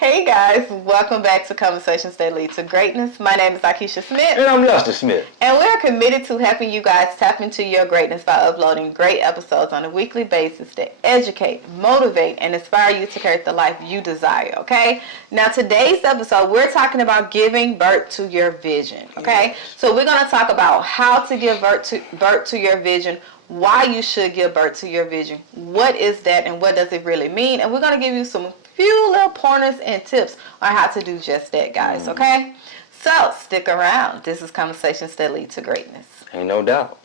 Hey guys, welcome back to Conversations That Lead to Greatness. My name is Akeisha Smith. And I'm Lester Smith. And we're committed to helping you guys tap into your greatness by uploading great episodes on a weekly basis that educate, motivate, and inspire you to create the life you desire, okay? Now today's episode, we're talking about giving birth to your vision, okay? Yes. So we're going to talk about how to give birth to your vision, why you should give birth to your vision, what is that, and what does it really mean, and we're going to give you some few little pointers and tips on how to do just that, guys, okay? So stick around. This is Conversations That Lead to Greatness. Ain't no doubt.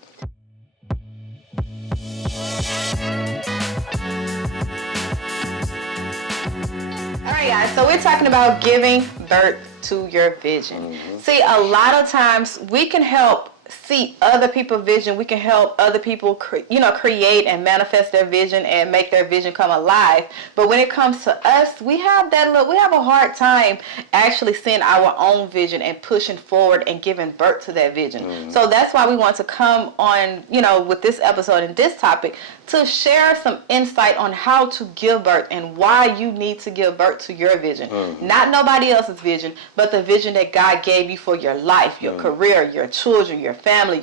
All right, guys, so we're talking about giving birth to your vision. See, a lot of times we can help see other people's vision. We can help other people create and manifest their vision and make their vision come alive. But when it comes to us, we have a hard time actually seeing our own vision and pushing forward and giving birth to that vision. So that's why we want to come on, with this episode and this topic to share some insight on how to give birth and why you need to give birth to your vision. Not nobody else's vision, but the vision that God gave you for your life, your career, your children, your family,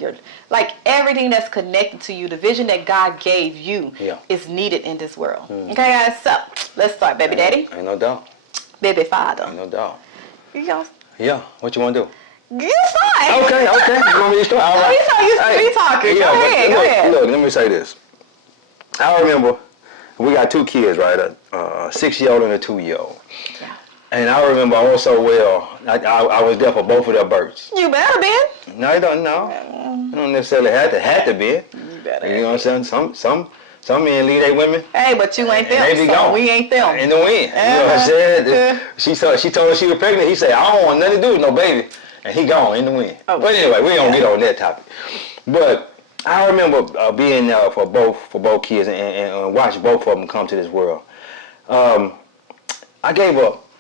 everything that's connected to you. The vision that God gave you is needed in this world. Okay, guys, so let's start. Baby daddy. Ain't no doubt. Baby father. Ain't no doubt. Yeah, what you want to do? You start. Okay. You want me to start? All right. You used to be talking. Go ahead. Look, let me say this. I remember we got two kids, right? A 6-year-old and a 2-year-old. Yeah. And I remember also well, I was there for both of their births. You better be. No, you don't know. You don't necessarily have to be. You better. You know what I'm saying? Some men leave their women. Hey, but you ain't them. They be gone. We ain't them. In the wind. You know what I'm saying? She told her she was pregnant. He said, I don't want nothing to do with no baby. And he gone in the wind. Oh, but anyway, we don't get on that topic. But I remember being there for both kids and watch both of them come to this world.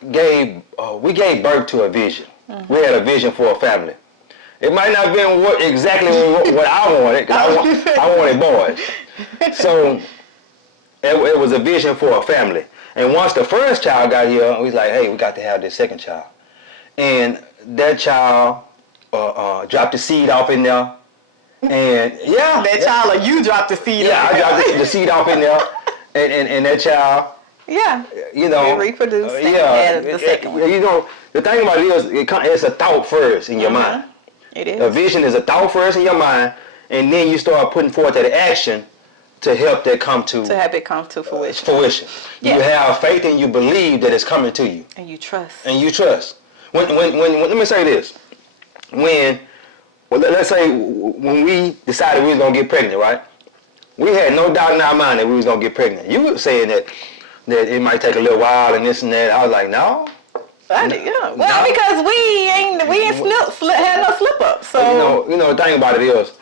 We gave birth to a vision. We had a vision for a family. It might not have been exactly what I wanted, because I wanted boys. So it was a vision for a family. And once the first child got here, we was like, hey, we got to have this second child. And that child dropped the seed off in there. And child, or you dropped the seed. Yeah, I dropped the seed off in there, and that child. Yeah. You reproduced. The second one. The thing about it is, it's a thought first in your mind. It is. A vision is a thought first in your mind, and then you start putting forth that action to help that come to. To have it come to fruition. You have faith and you believe that it's coming to you. And you trust. When let me say this. Let's say when we decided we was gonna get pregnant, right? We had no doubt in our mind that we was gonna get pregnant. You were saying that it might take a little while and this and that. I was like, no. Because we ain't had no slip up. So the thing about it is.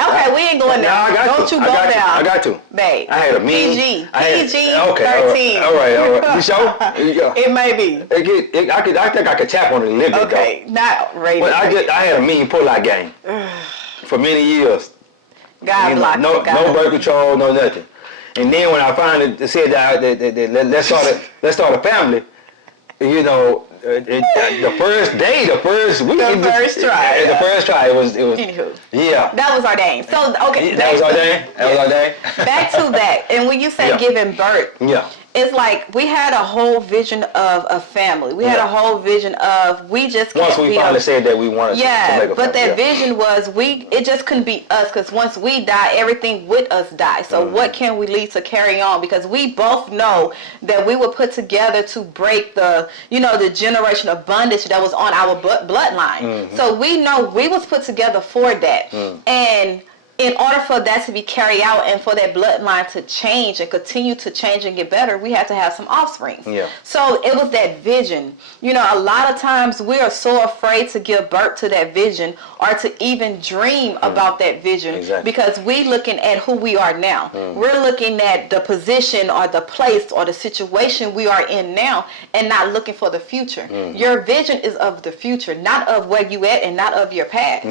Okay, we ain't going down. Don't you go down. I got to. Babe. I had a mean. PG. Okay. 13. All right. You sure? It may be. I think I could tap on it a little bit. Okay, not rated. But I had a mean pull-out game for many years. God blocked no birth control, no nothing. And then when I finally said that let's start a family, the first week, the first try, it was. Anywho. Yeah. That was ordained. So okay. That was ordained. Back to that, and when you say giving birth, it's like we had a whole vision of a family. We had a whole vision of we just can't. Once we finally said that we wanted to make a family. But that vision was it just couldn't be us, because once we die, everything with us die. So what can we leave to carry on? Because we both know that we were put together to break the generation of bondage that was on our bloodline. So we know we was put together for that. And in order for that to be carried out and for that bloodline to change and continue to change and get better, we had to have some offspring. Yeah. So it was that vision. A lot of times we are so afraid to give birth to that vision or to even dream about that vision because we looking at who we are now. We're looking at the position or the place or the situation we are in now and not looking for the future. Your vision is of the future, not of where you at and not of your past.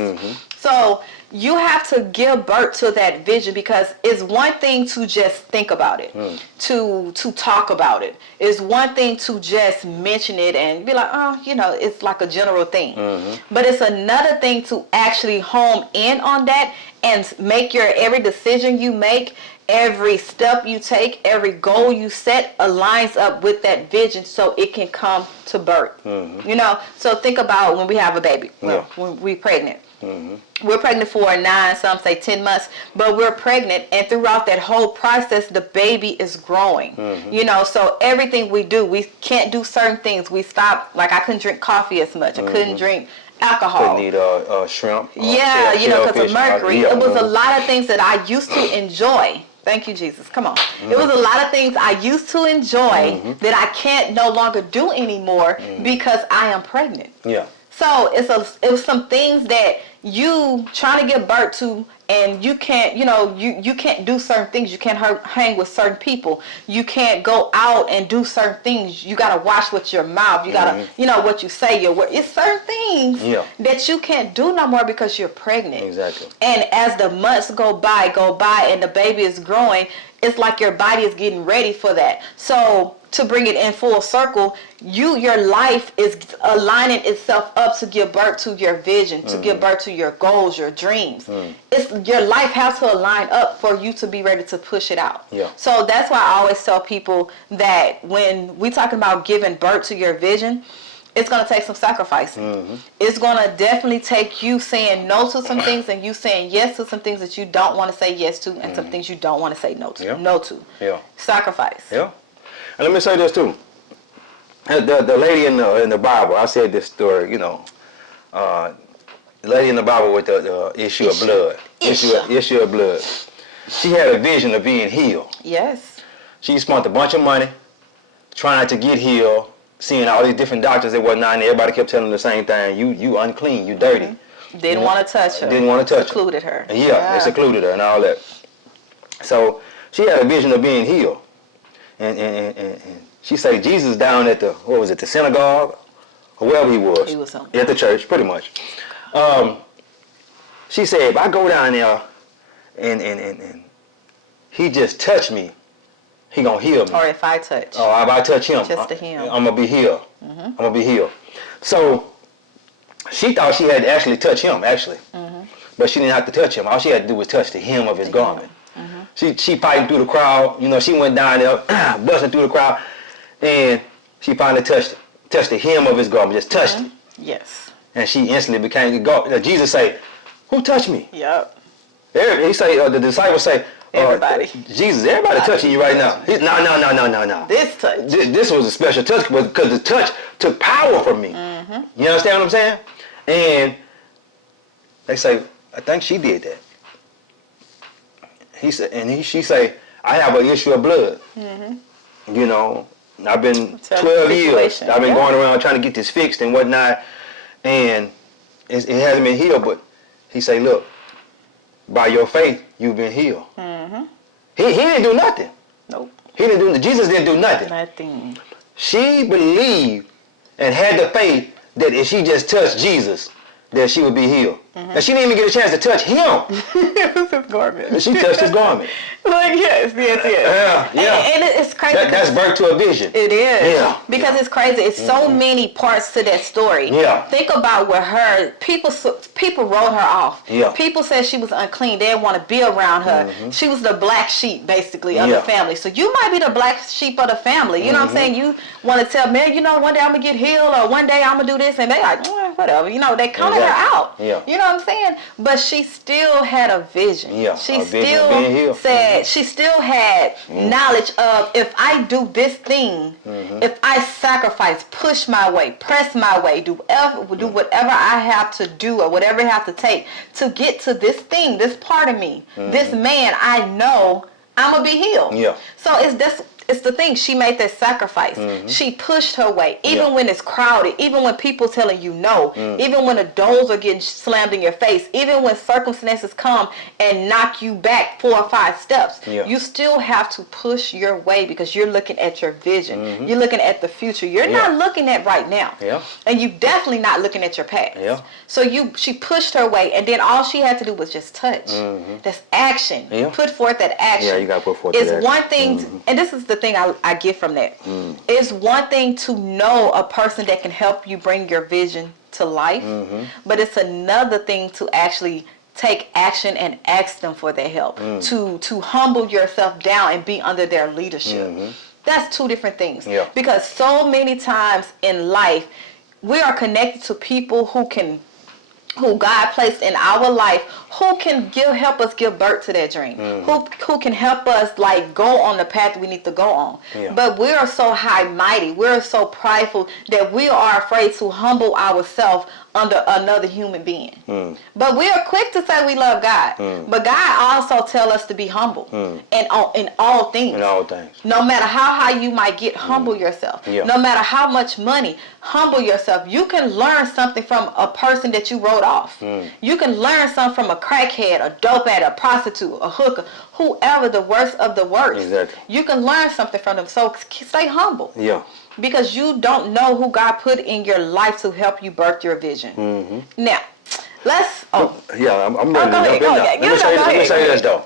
So you have to give birth to that vision, because it's one thing to just think about it, to talk about it. It's one thing to just mention it and be like, oh, it's like a general thing. But it's another thing to actually home in on that and make every decision you make, every step you take, every goal you set aligns up with that vision so it can come to birth. So think about when we have a baby, when we're pregnant. We're pregnant for 9, some say 10 months, but we're pregnant, and throughout that whole process, the baby is growing. So everything we do, we can't do certain things. We stop, like I couldn't drink coffee as much. I couldn't drink alcohol. Couldn't eat shrimp. Because of mercury. It was a lot of things that I used to enjoy. Thank you, Jesus. Come on. It was a lot of things I used to enjoy that I can't no longer do anymore because I am pregnant. Yeah. So it was some things that you trying to give birth to, and you can't, you can't do certain things. You can't hang with certain people. You can't go out and do certain things. You got to watch with your mouth. You got to, what you say. It's certain things that you can't do no more because you're pregnant. Exactly. And as the months go by, and the baby is growing, it's like your body is getting ready for that. So to bring it in full circle, your life is aligning itself up to give birth to your vision, to give birth to your goals, your dreams. Your life has to align up for you to be ready to push it out. Yeah. So that's why I always tell people that when we talking about giving birth to your vision, it's going to take some sacrificing. It's going to definitely take you saying no to some things and you saying yes to some things that you don't want to say yes to, and some things you don't want to say no to. Yeah. Sacrifice. Yeah. And let me say this too. The lady in the Bible, I said this story, the lady in the Bible with the issue of blood. Issue of blood. She had a vision of being healed. Yes. She spent a bunch of money trying to get healed, seeing all these different doctors and whatnot, and everybody kept telling her the same thing. You unclean, you dirty. Didn't want to touch her. Didn't want to touch Secluded her. Yeah, they secluded her and all that. So she had a vision of being healed. And she said Jesus down at the synagogue, or wherever he was. He was at the church, pretty much. She said, if I go down there and he just touched me, he gonna heal me. Or if I touch. Or if I touch him, just to him. I'm gonna be healed. I'm gonna be healed. So she thought she had to actually touch him, but she didn't have to touch him. All she had to do was touch the hem of his garment. She fighting through the crowd. She went down there, busting through the crowd, and she finally touched the hem of his garment, just touched it. Yes. And she instantly became Jesus say, "Who touched me?" Yep. He say, the disciples say, everybody. Jesus, everybody touching you right now. No. This touch. This was a special touch because the touch took power from me. You understand what I'm saying? And they say, I think she did that. He said, and she say, I have an issue of blood. I've been 12 years. I've been going around trying to get this fixed and whatnot, and it hasn't been healed. But he say, look, by your faith, you've been healed. He didn't do nothing. Nope. Jesus didn't do nothing. Nothing. She believed and had the faith that if she just touched Jesus, that she would be healed. And she didn't even get a chance to touch him. It was his garment. She touched his garment. Yes. Yeah. And it's crazy. That's birth to a vision. It is. Yeah. Because it's crazy. It's so many parts to that story. Yeah. Think about where people wrote her off. Yeah. People said she was unclean. They didn't want to be around her. She was the black sheep, basically, of the family. So you might be the black sheep of the family. You know what I'm saying? You want to tell me, one day I'm going to get healed, or one day I'm going to do this, and they like, whatever. They counted her out. Yeah. You know what I'm saying? But she still had a vision. Yeah. She still said, she still had knowledge of, if I do this thing, if I sacrifice, push my way, press my way, do whatever I have to do, or whatever I have to take to get to this thing, this part of me, this man, I know I'm going to be healed. Yeah. So it's the thing. She made that sacrifice. She pushed her way, even when it's crowded, even when people telling you no, even when the doors are getting slammed in your face, even when circumstances come and knock you back 4 or 5 steps. You still have to push your way because you're looking at your vision. You're looking at the future. You're not looking at right now. And you definitely not looking at your past. So she pushed her way, and then all she had to do was just touch. That's action. Put forth that action. Yeah, you gotta put forth it's that one action. thing, and this is the thing I get from that. It's one thing to know a person that can help you bring your vision to life, but it's another thing to actually take action and ask them for their help. To humble yourself down and be under their leadership. That's 2 different things. Because so many times in life, we are connected to people who God placed in our life, who can help us give birth to that dream, who can help us like go on the path we need to go on. But we are so high mighty, we're so prideful that we are afraid to humble ourselves under another human being. But we are quick to say we love God, but God also tell us to be humble in all things. In all things. No matter how high you might get, humble yourself. No matter how much money, humble yourself. You can learn something from a person that you wrote off. You can learn something from a crackhead, a dope addict, a prostitute, a hooker, whoever, the worst of the worst. Exactly. You can learn something from them. So stay humble. Because you don't know who God put in your life to help you birth your vision. Now, let's. I'm ready to go jump ahead. in now. Let me say this though.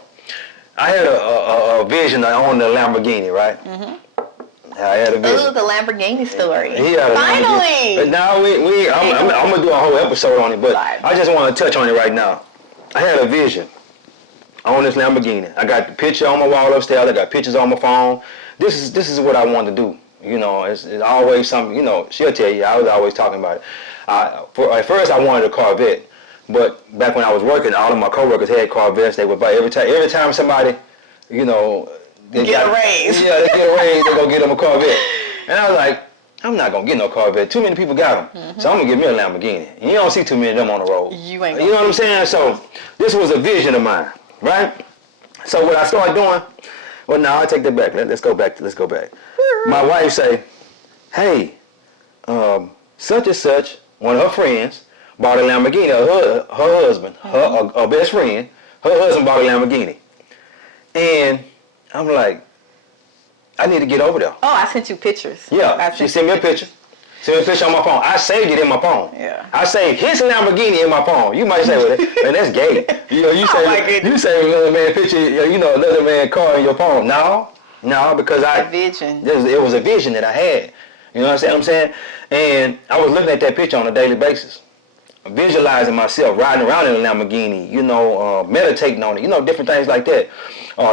I had a vision. I owned a Lamborghini, right? I had a vision. Ooh, the Lamborghini story. Finally. But now I'm gonna do a whole episode on it, but I just want to touch on it right now. I had a vision. I own this Lamborghini. I got the picture on my wall upstairs. I got pictures on my phone. This is what I want to do. You know, it's always something. You know, she'll tell you. I was always talking about it. At first, I wanted a Corvette, but back when I was working, all of my coworkers had Corvettes. They would buy every time somebody, you know, get a raise. Yeah, they get a raise. They go get them a Corvette, and I was like, I'm not gonna get no Corvette. Too many people got them, so I'm gonna get me a Lamborghini. And you don't see too many of them on the road. You ain't. You know what I'm saying? So this was a vision of mine, right? So what I started doing. Well, no, I take that back. Let's go back. My wife say, hey, such and such, one of her friends, bought a Lamborghini. Her husband, her best friend, her husband bought a Lamborghini. And I'm like, I need to get over there. Oh, I sent you pictures. Yeah, she sent me a picture. Send me a picture on my phone. I saved it in my phone. Yeah. I saved his Lamborghini in my phone. You might say, well, man, that's gay. You know, you say another man picture, you know, another man car in your phone. No, because it was a vision that I had. You know what I'm saying? And I was looking at that picture on a daily basis, visualizing myself riding around in a Lamborghini. You know, meditating on it. You know, different things like that.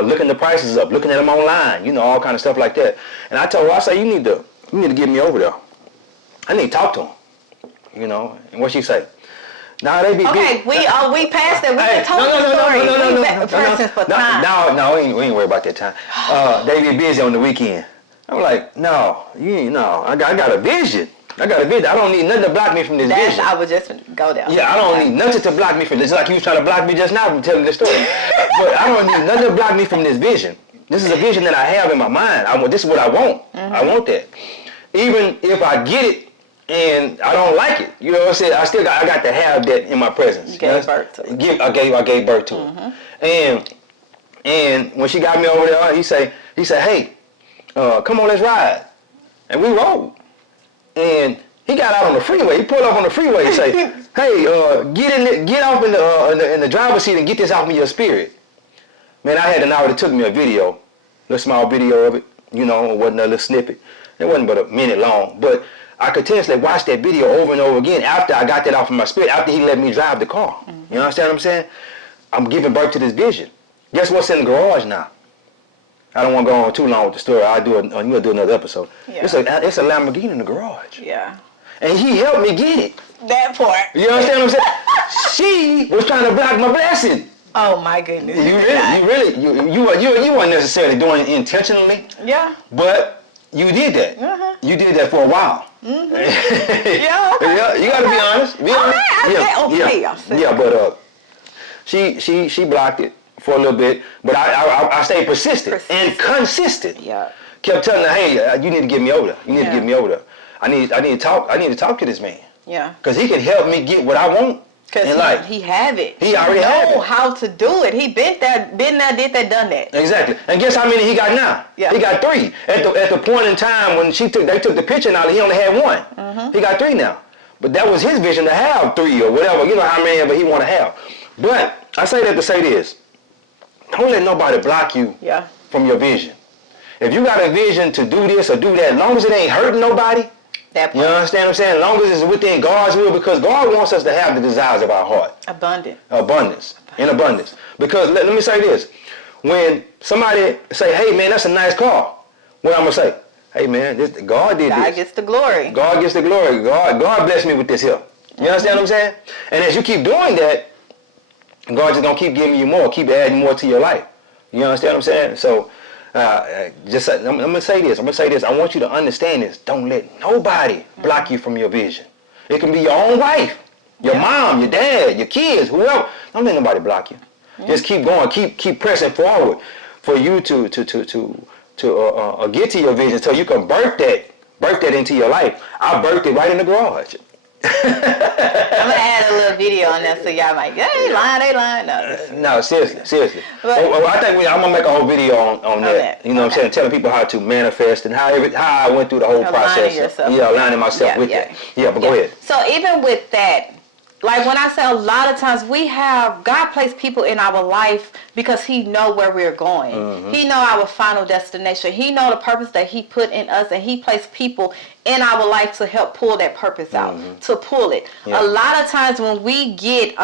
Looking the prices up, looking at them online. You know, all kind of stuff like that. And I told her, I said, you need to get me over there. I need to talk to him, you know. And what she say? Nah, they be okay. We passed that. We can talk the story. No, we ain't worried about that time. They be busy on the weekend. I'm like, no, I got a vision. I don't need nothing to block me from this vision. I would just go there. Yeah, I don't need nothing to block me from this. It's like you was trying to block me just now from telling this story. But I don't need nothing to block me from this vision. This is a vision that I have in my mind. This is what I want. I want that. Even if I get it, and I don't like it. You know what I'm saying? I got to have that in my presence. You gave birth to it. I gave birth to it. And when she got me over there, he said, hey, come on, let's ride. And we rode. And he got out on the freeway. He pulled up on the freeway and say, hey, get off in the driver's seat and get this off of your spirit. Man, I had an hour that took me a video, a little small video of it. You know, it wasn't a little snippet. It wasn't but a minute long. But I continuously watched that video over and over again after I got that off of my spirit, after he let me drive the car. You understand what I'm saying? I'm giving birth to this vision. Guess what's in the garage now? I don't want to go on too long with the story. You'll do another episode. Yeah. It's a Lamborghini in the garage. Yeah. And he helped me get it. That part. You understand what I'm saying? She was trying to block my blessing. Oh my goodness. You weren't necessarily doing it intentionally. Yeah. But you did that. You did that for a while. Yeah. Okay. Yeah. You got to be honest. Be honest. Okay. But she blocked it for a little bit, but I stayed persistent and consistent. Yeah. kept telling her, hey, you need to get me over there. You need to Yeah. get me over there. I need to talk to this man. Yeah. Because he can help me get what I want in life. Because he have it. He already have know it. how to do it. He been there, did that, done that. Exactly. And guess how many he got now? Yeah. He got 3. At the point in time when they took the picture now, he only had 1. Mm-hmm. He got 3 now. But that was his vision to have 3 or whatever. You know how many ever he want to have. But I say that to say this. Don't let nobody block you Yeah. from your vision. If you got a vision to do this or do that, as long as it ain't hurting nobody, That you part. understand what I'm saying? As long as it's within God's will, because God wants us to have the desires of our heart. Abundant. Abundance. In abundance. Because let me say this. When somebody say, hey man, that's a nice car, what I'm going to say? Hey man, God did God this. gets the glory. God gets the glory. God blessed me with this here. You understand what I'm saying? And as you keep doing that, God just going to keep giving you more, keep adding more to your life. You understand what I'm saying? So, I'm going to say this. I want you to understand this. Don't let nobody block you from your vision. It can be your own wife, your mom, your dad, your kids, whoever. Don't let nobody block you. Just keep going. Keep pressing forward for you to get to your vision so you can birth that into your life. I birthed it right in the garage. I'm gonna add a little video on that so y'all might go, hey, they lying. No, No, seriously. But- I think I'm gonna make a whole video on that. You know what I'm saying? Telling people how to manifest and how I went through the whole process. Aligning yourself. Yeah, aligning myself with that. Yeah, but go ahead. So even with that, like when I say a lot of times God placed people in our life because he know where we're going. Mm-hmm. He know our final destination. He know the purpose that he put in us, and he placed people in our life to help pull that purpose out, to pull it. Yeah. A lot of times when we get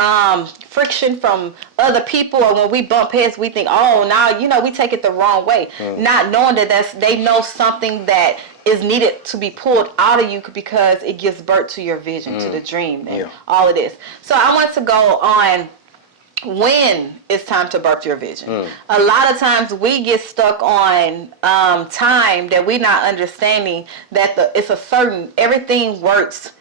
friction from other people, or when we bump heads, we think, oh, now, we take it the wrong way. Not knowing that they know something that is needed to be pulled out of you because it gives birth to your vision, to the dream, and all of this. So I want to go on when it's time to birth your vision. A lot of times we get stuck on time that we're not understanding that everything works.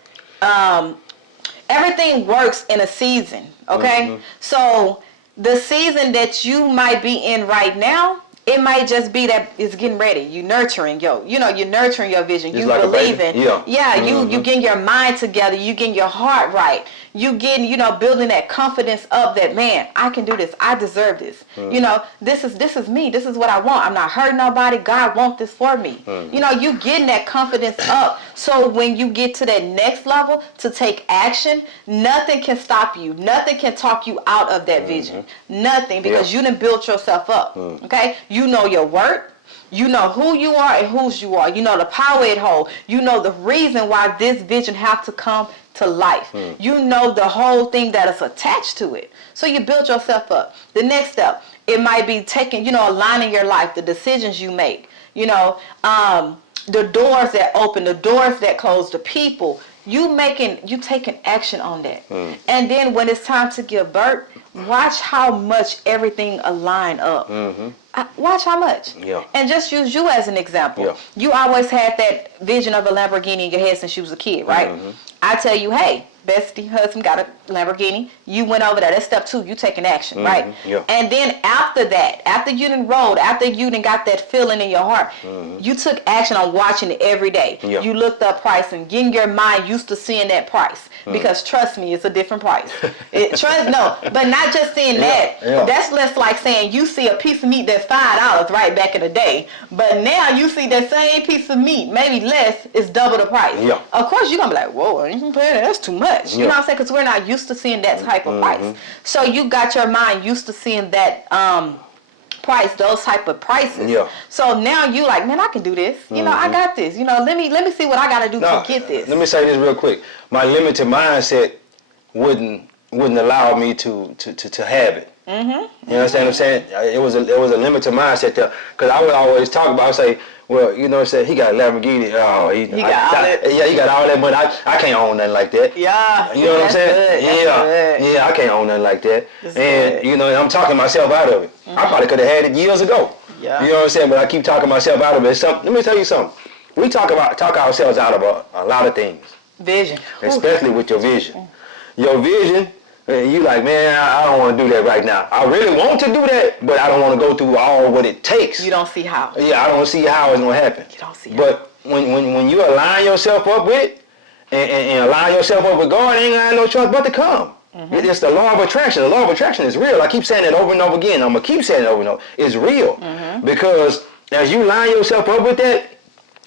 Everything works in a season, okay? So the season that you might be in right now, it might just be that it's getting ready. You're nurturing you're nurturing your vision. It's You like a baby. believing. Yeah. You getting your mind together. You getting your heart right. You getting, building that confidence up that, man, I can do this. I deserve this. This is me. This is what I want. I'm not hurting nobody. God wants this for me. You getting that confidence up. So when you get to that next level to take action, nothing can stop you. Nothing can talk you out of that vision. Nothing, because you done built yourself up. Okay? You know your worth. You know who you are and whose you are. You know the power it holds. You know the reason why this vision have to come to life. You know the whole thing that is attached to it. So you build yourself up. The next step, it might be taking, aligning your life, the decisions you make, the doors that open, the doors that close, the people. You taking action on that. And then when it's time to give birth, watch how much everything align up. Watch how much. Yeah. And just use you as an example. Yeah. You always had that vision of a Lamborghini in your head since you was a kid, right? I tell you, hey, bestie, husband got a Lamborghini. You went over there. That's step 2. You taking action, right? Yeah. And then after that, after you done rolled, after you done got that feeling in your heart, you took action on watching it every day. Yeah. You looked up price and getting your mind used to seeing that price. Because trust me, it's a different price. But not just seeing that. Yeah. That's less like saying you see a piece of meat that's $5 right back in the day. But now you see that same piece of meat, maybe less, is double the price. Yeah. Of course you're going to be like, whoa, I ain't gonna pay that. That's too much. You know what I'm saying? Because we're not used to seeing that type of price. So you got your mind used to seeing that price, those type of prices. Yeah. So now you like, man, I can do this. I got this. Let me see what I got to do to get this. Let me say this real quick. My limited mindset wouldn't allow me to have it. You understand what I'm saying? It was a limited mindset there, because I would always talk about. I would say, well, say he got a Lamborghini. Oh, he got all that. Yeah, he got all that money. I can't own nothing like that. Yeah. You know what I'm saying? Good. Yeah, I can't own nothing like that. That's And good. I'm talking myself out of it. I probably could have had it years ago. Yeah. You know what I'm saying? But I keep talking myself out of it. Let me tell you something. We talk ourselves out of a lot of things, Vision. especially with your vision. Your vision And you like, man, I don't want to do that right now. I really want to do that, but I don't want to go through all what it takes. You don't see how. Yeah, I don't see how it's gonna happen. You don't see how. But when you align yourself up with it and align yourself up with God, ain't got no choice but to come. It's the law of attraction. The law of attraction is real. I keep saying it over and over again. I'm gonna keep saying it over and over. It's real because as you line yourself up with that,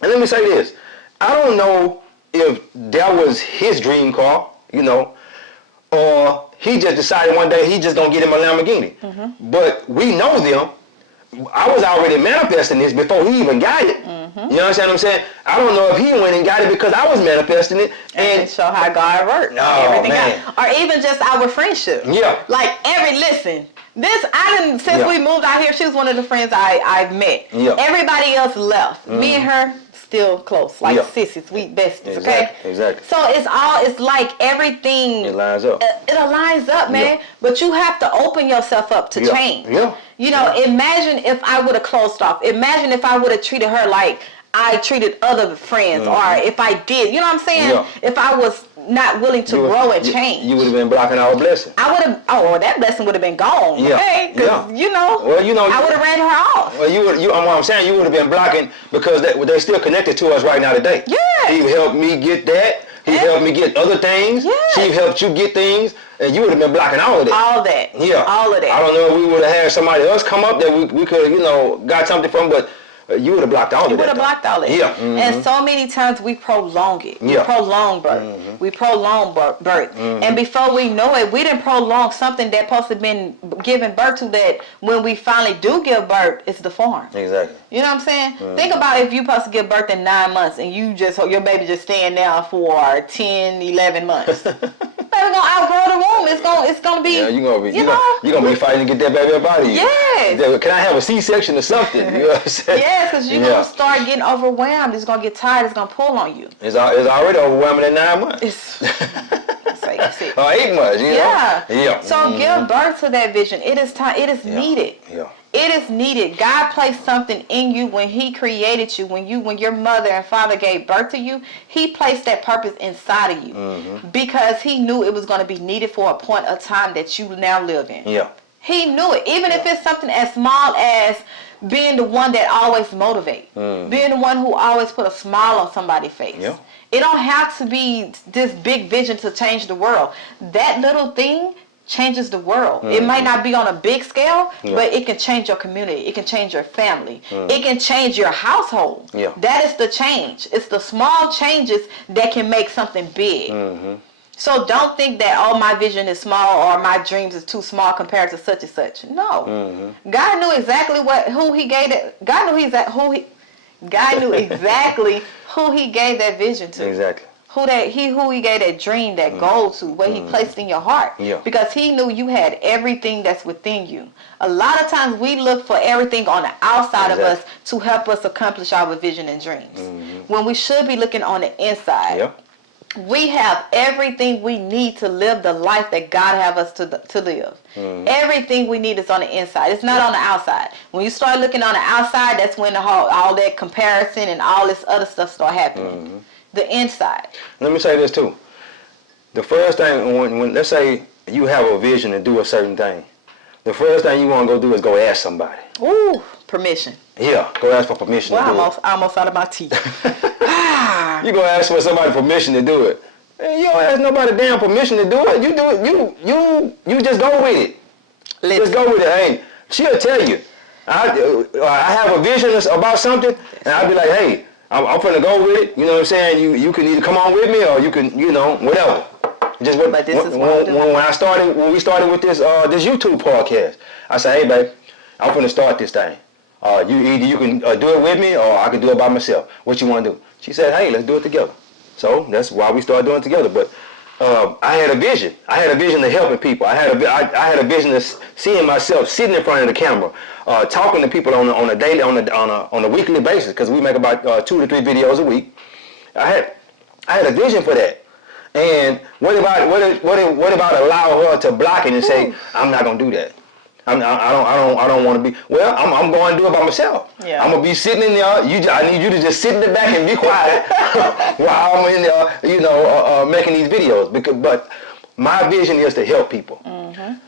and let me say this: I don't know if that was his dream car, or he just decided one day he just gonna get him a Lamborghini. But we know them. I was already manifesting this before he even got it. You understand what I'm saying? I don't know if he went and got it because I was manifesting it. And show how God works. Oh, everything man. else. Or even just our friendship. Yeah. Like since we moved out here, she was one of the friends I've met. Yeah. Everybody else left. Me and her still close, like sissies, sweet besties. Okay. Exactly. So it's like everything. It lines up. It aligns up, man. Yeah. But you have to open yourself up to change. Yeah. Imagine if I would have closed off. Imagine if I would have treated her like I treated other friends, or if I did. You know what I'm saying? Yeah. If I was not willing to grow and change. You would have been blocking our blessing. I would have. Oh, that blessing would have been gone. Yeah. Okay. Because Well, I would have ran her off. Well, what I'm saying, you would have been blocking because they're still connected to us right now today. Yeah. He helped me get that. He helped me get other things. Yeah. She helped you get things, and you would have been blocking all of that. All that. Yeah. All of that. I don't know if we would have had somebody else come up that we could got something from, but you would have blocked all of that. You would have blocked all of it. Yeah. And so many times we prolong it. We prolong birth. We prolong birth. And before we know it, we didn't prolong something that supposed to have been given birth to, that when we finally do give birth, it's deformed. Exactly. You know what I'm saying? Think about if you supposed to give birth in 9 months and your baby just staying there for 10, 11 months. Baby gonna outgrow the womb. It's gonna be. Yeah, you're gonna be fighting to get that baby up out of you. Yes. Can I have a C-section or something? You know what I'm saying? Yes, because you're gonna start getting overwhelmed. It's gonna get tired. It's gonna pull on you. It's already overwhelming in 9 months. It's like 6. Or 8 months. Yeah. So give birth to that vision. It is time. It is needed. Yeah. It is needed. God placed something in you when He created you. When your mother and father gave birth to you, He placed that purpose inside of you because He knew it was going to be needed for a point of time that you now live in. Yeah. He knew it. Even if it's something as small as being the one that always motivates, being the one who always put a smile on somebody's face. Yeah. It don't have to be this big vision to change the world. That little thing changes the world. It might not be on a big scale, but it can change your community. It can change your family. It can change your household. Yeah. That is the change. It's the small changes that can make something big. So don't think that, oh, my vision is small or my dreams is too small compared to such and such. No. God knew exactly who He gave it. God knew exactly who He gave that vision to. Exactly. Who he gave that dream, that goal to, what He placed in your heart. Yeah. Because He knew you had everything that's within you. A lot of times we look for everything on the outside of us to help us accomplish our vision and dreams. When we should be looking on the inside. Yep. We have everything we need to live the life that God have us to live. Everything we need is on the inside. It's not on the outside. When you start looking on the outside, that's when all that comparison and all this other stuff start happening. The inside. Let me say this too. The first thing, when let's say you have a vision to do a certain thing, the first thing you want to go do is go ask somebody. Ooh, permission. Yeah, go ask for permission to do it. Almost out of my teeth. You go ask for somebody permission to do it. Man, you don't ask nobody damn permission to do it. You do it. You just go with it. Just go with it. Hey, she'll tell you. I have a vision about something, and I'll be like, hey, I'm finna go with it. You know what I'm saying? You can either come on with me or you can, whatever. Just when we started with this this YouTube podcast, I said, hey, babe, I'm finna start this thing. You can do it with me or I can do it by myself. What you want to do? She said, hey, let's do it together. So that's why we started doing it together. But I had a vision. I had a vision of helping people. I had a vision of seeing myself sitting in front of the camera, talking to people on a weekly basis, because we make about 2 to 3 videos a week. I had a vision for that. And what about allow her to block it and say, I'm not gonna do that. I don't want to be. Well, I'm going to do it by myself. Yeah. I'm gonna be sitting in there. I need you to just sit in the back and be quiet while I'm in there, making these videos. But My vision is to help people.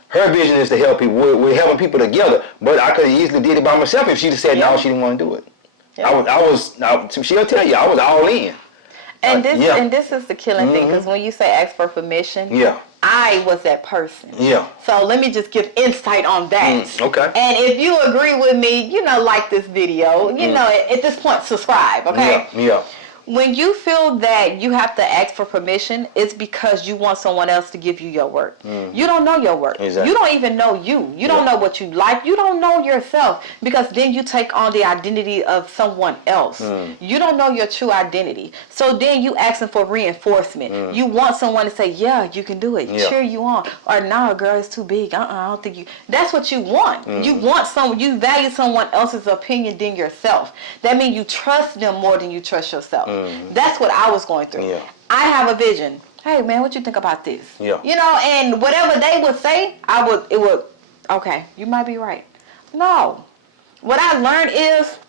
Her vision is to help people. We're helping people together. But I could have easily did it by myself if she just said no, she didn't want to do it. She'll tell you, I was all in. And this is the killing thing, because when you say ask for permission, I was that person. So let me just give insight on that. Okay. And if you agree with me, like this video, at this point, subscribe, okay? Yeah. When you feel that you have to ask for permission, it's because you want someone else to give you your work. You don't know your work. Exactly. You don't even know you. You don't know what you like. You don't know yourself, because then you take on the identity of someone else. You don't know your true identity. So then you asking for reinforcement. You want someone to say, yeah, you can do it. Cheer you on. Or, nah, girl, it's too big. I don't think you. That's what you want. You want someone, you value someone else's opinion than yourself. That means you trust them more than you trust yourself. That's what I was going through. I have a vision. Hey man, what you think about this? And whatever they would say, it would, okay, you might be right. No. What I learned is,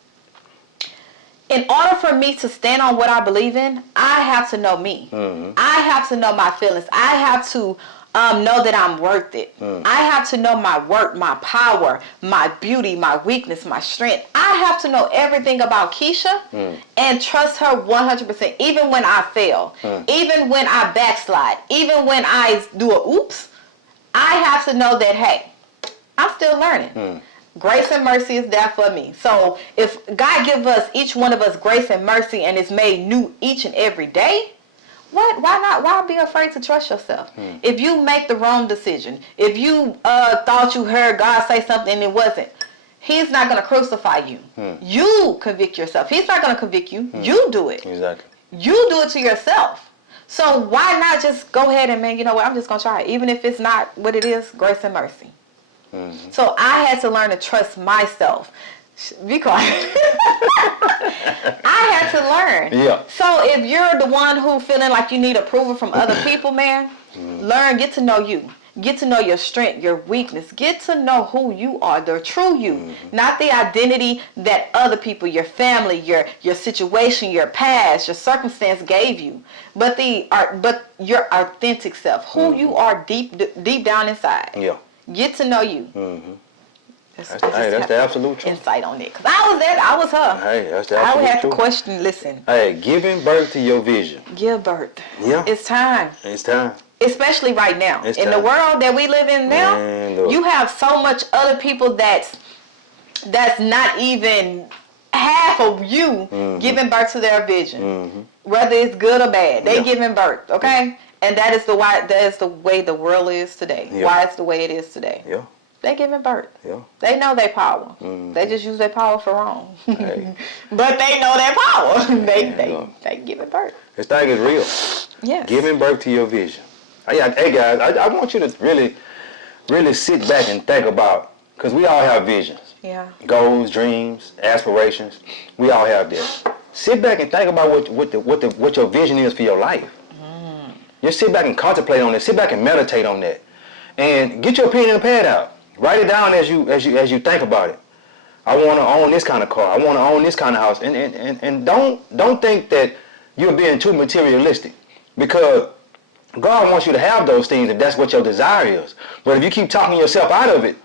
in order for me to stand on what I believe in, I have to know me. I have to know my feelings. I have to know that I'm worth it. I have to know my worth, my power, my beauty, my weakness, my strength. I have to know everything about Keisha and trust her 100%, even when I fail, even when I backslide, even when I do a oops. I have to know that, hey, I'm still learning. Grace and mercy is there for me. So if God give us, each one of us, grace and mercy, and it's made new each and every day, why not? Why be afraid to trust yourself? If you make the wrong decision, if you thought you heard God say something and it wasn't, He's not going to crucify you. You convict yourself. He's not going to convict you. You do it. Exactly. You do it to yourself. So why not just go ahead and, man, you know what? I'm just going to try it. Even if it's not what it is, grace and mercy. So I had to learn to trust myself. Be quiet. I had to learn. So if you're the one who feeling like you need approval from other people, man, learn, get to know you. Get to know your strength, your weakness. Get to know who you are, the true you. Not the identity that other people, your family, your situation, your past, your circumstance gave you. But your authentic self, who you are deep down inside. Get to know you. That's the absolute truth. Insight on it. Because I was her. Hey, that's the absolute truth. I would have to question, listen. Hey, giving birth to your vision. Give birth. Yeah. It's time. It's time. Especially right now. In the world that we live in now, you have so much other people that's not even half of you giving birth to their vision. Whether it's good or bad. They giving birth, okay? And that is the way the world is today. Why it's the way it is today. They giving birth. They know their power. They just use their power for wrong. Hey. But they know their power. They giving birth. This thing is real. Yes. Giving birth to your vision. Hey guys, I want you to really sit back and think about, because we all have visions. Goals, dreams, aspirations. We all have this. Sit back and think about what your vision is for your life. Just sit back and contemplate on it. Sit back and meditate on that. And get your pen and pad out. Write it down as you think about it. I want to own this kind of car. I want to own this kind of house. And don't think that you're being too materialistic, because God wants you to have those things if that's what your desire is. But if you keep talking yourself out of it,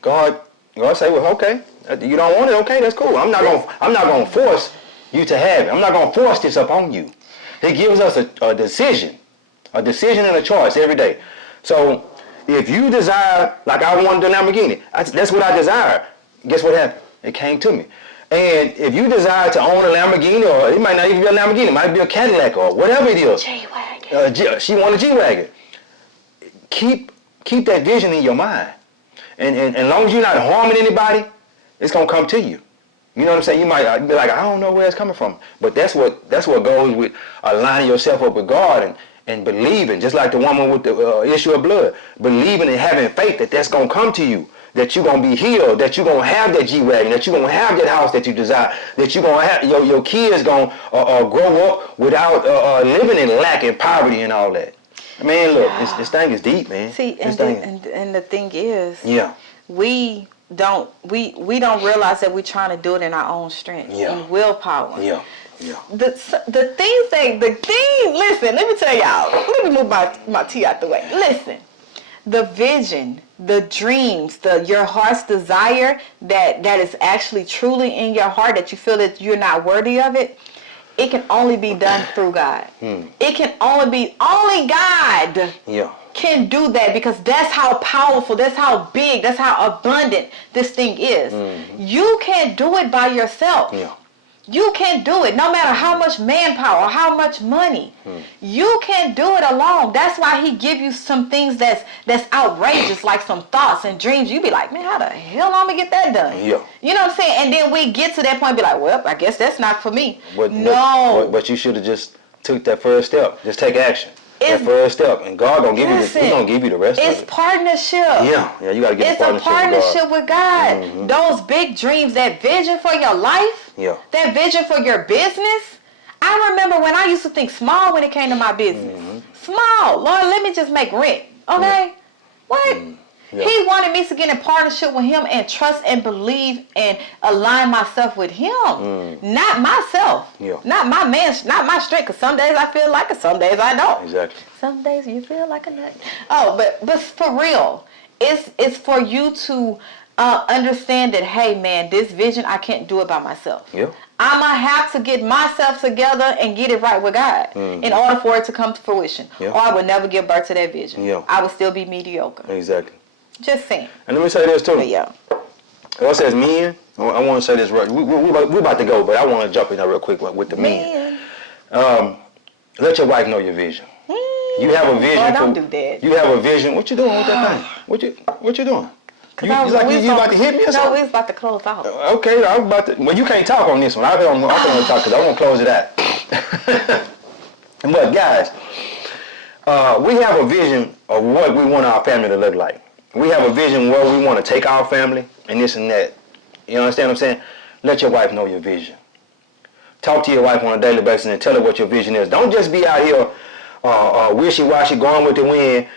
God say, well, okay, you don't want it, okay, that's cool. I'm not going to force you to have it. I'm not going to force this upon you. He gives us a decision and a choice every day. So if you desire, like I wanted a Lamborghini, that's what I desire. Guess what happened? It came to me. And if you desire to own a Lamborghini, or it might not even be a Lamborghini, it might be a Cadillac or whatever it is. G-Wagon. She wanted a G-Wagon. Keep that vision in your mind. And as long as you're not harming anybody, it's going to come to you. You know what I'm saying? You might be like, I don't know where it's coming from. But that's what goes with aligning yourself up with God and believing, just like the woman with the issue of blood, believing and having faith that that's going to come to you, that you're going to be healed, that you're going to have that G-Wagon, that you're going to have that house that you desire, that you're going to have, your kids going to grow up without living in lack and poverty and all that. I mean, look, this thing is deep, man. See, and the thing is, we don't realize that we're trying to do it in our own strength and willpower. the thing, listen, let me tell y'all. Let me move my tea out the way. Listen, the vision, the dreams, your heart's desire that is actually truly in your heart, that you feel that you're not worthy of it, it can only be done through God. It can only God can do that, because that's how powerful, that's how big, that's how abundant this thing is. You can't do it by yourself. You can't do it, no matter how much manpower, how much money. You can't do it alone. That's why he give you some things that's outrageous, like some thoughts and dreams. You be like, man, how the hell I'm gonna get that done? You know what I'm saying? And then we get to that point and be like, well, I guess that's not for me. But you should have just took that first step. Just take action. That first step, and God gonna give you He gonna give you the rest of it. It's partnership. Yeah, you gotta get a partnership with God. Those big dreams, that vision for your life, that vision for your business. I remember when I used to think small when it came to my business. Small, Lord, let me just make rent, okay? What? He wanted me to get in partnership with him and trust and believe and align myself with him. Not myself. Not my man, not my strength. Because some days I feel like it, some days I don't. Exactly. Some days you feel like a nut. Oh, but for real, it's for you to understand that, hey man, this vision, I can't do it by myself. I'm going to have to get myself together and get it right with God in order for it to come to fruition. Or I would never give birth to that vision. I would still be mediocre. Exactly. Just saying. And let me say this too. Yeah. It says men. I want to say this right. We about to go, but I want to jump in there real quick with the men. Let your wife know your vision. You have a vision. Oh, don't do that. You have a vision. What you doing with that thing? What you doing? You about to hit me or something? No, we was about to close out. Okay, I'm about to. Well, you can't talk on this one. I don't want to talk because I want to close it out. But guys, we have a vision of what we want our family to look like. We have a vision where we want to take our family and this and that. You understand what I'm saying? Let your wife know your vision. Talk to your wife on a daily basis and tell her what your vision is. Don't just be out here wishy-washy, going with the wind,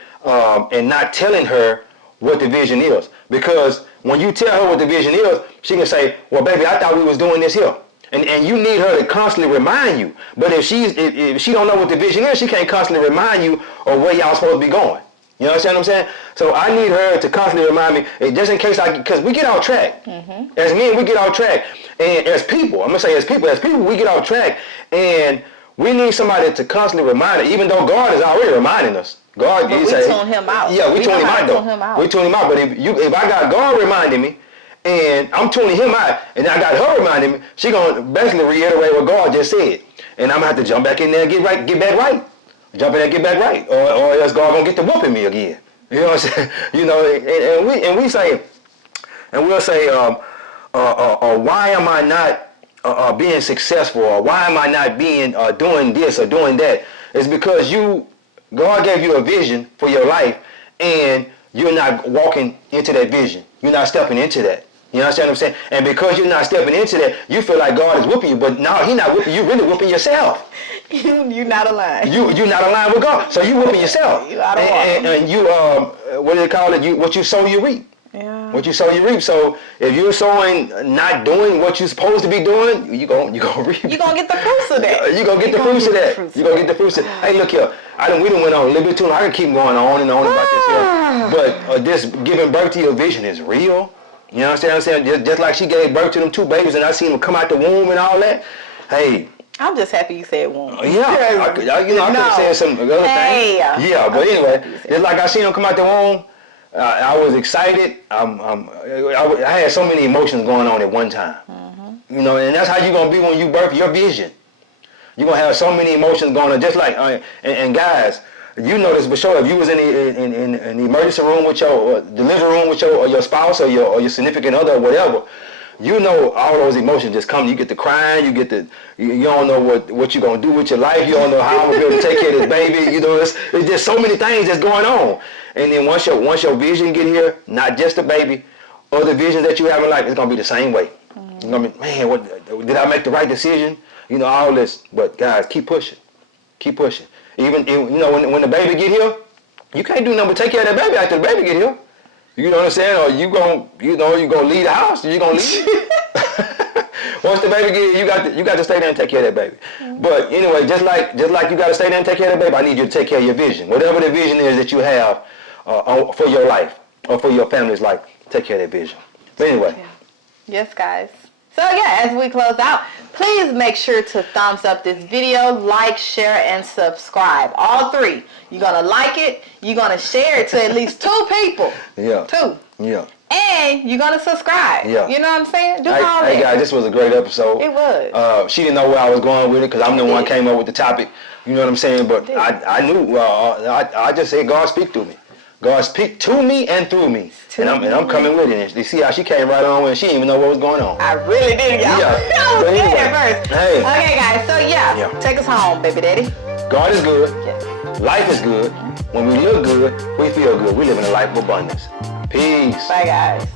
and not telling her what the vision is. Because when you tell her what the vision is, she can say, well, baby, I thought we was doing this here. And you need her to constantly remind you. But if she don't know what the vision is, she can't constantly remind you of where y'all supposed to be going. You understand what I'm saying? So I need her to constantly remind me, just in case because we get off track. As men, we get off track. And as people, I'm going to say as people, we get off track. And we need somebody to constantly remind us, even though God is already reminding us. God, but we tune him out. Yeah, we tune him out though. We tune him out. But if I got God reminding me, and I'm tuning him out, and I got her reminding me, she going to basically reiterate what God just said. And I'm going to have to jump back in there and get back right. Jump in there and get back right, or else God gonna get to whooping me again. You know what I'm saying? You know, and we'll say, why am I not being successful, or why am I not being doing this or doing that? It's because God gave you a vision for your life, and you're not walking into that vision. You're not stepping into that. You understand what I'm saying? And because you're not stepping into that, you feel like God is whooping you, but no, He's not whooping you. You're really whooping yourself. You're not aligned. You're not aligned with God, so you whooping yourself. And you what do they call it? What you sow, you reap. Yeah. What you sow, you reap. So if you're sowing, not doing what you're supposed to be doing, you gonna reap. You're gonna get the fruits of that. You're gonna get the fruits of that. You're gonna get the fruits of that. Hey, look here. We done went on a little bit too long. I can keep going on and on about this here. But this giving birth to your vision is real. You know what I'm saying? Just like she gave birth to them 2 babies and I seen them come out the womb and all that. Hey. I'm just happy you said womb. Yeah. I could have said some other things. Yeah, but anyway, just like I seen them come out the womb, I was excited. I had so many emotions going on at one time. You know, and that's how you're going to be when you birth your vision. You're going to have so many emotions going on. Just like, and guys, you know this for sure. If you was in the emergency room with your delivery room with your spouse or your significant other or whatever, you know all those emotions just come. You get to crying. You don't know what you're gonna do with your life. You don't know how I'm gonna be able to take care of this baby. You know, it's just so many things that's going on. And then once your vision get here, not just the baby, other visions that you have in life, it's gonna be the same way. You're gonna be, man, did I make the right decision? You know, all this. But guys, keep pushing. Keep pushing. Even when the baby get here, you can't do nothing but take care of that baby after the baby get here. You know what I'm saying? Or you gonna leave the house? You gonna leave? Once the baby get, you got to stay there and take care of that baby. But anyway, just like you got to stay there and take care of that baby, I need you to take care of your vision. Whatever the vision is that you have for your life or for your family's life, take care of that vision. But anyway. Yes, guys. So yeah, as we close out, please make sure to thumbs up this video, like, share, and subscribe. All 3. You're going to like it. You're going to share it to at least 2 people. Yeah. 2. Yeah. And you're going to subscribe. Yeah. You know what I'm saying? Do all that. Hey guys, this was a great episode. It was. She didn't know where I was going with it because I'm the one came up with the topic. You know what I'm saying? But I knew. I just said God speak through me. God speak to me and through me. And I'm coming with it. And you see how she came right on when she didn't even know what was going on. I really did, y'all. Yeah. I was scared at first. Hey. Okay, guys. So yeah, take us home, baby daddy. God is good. Yes. Life is good. When we look good, we feel good. We live in a life of abundance. Peace. Bye, guys.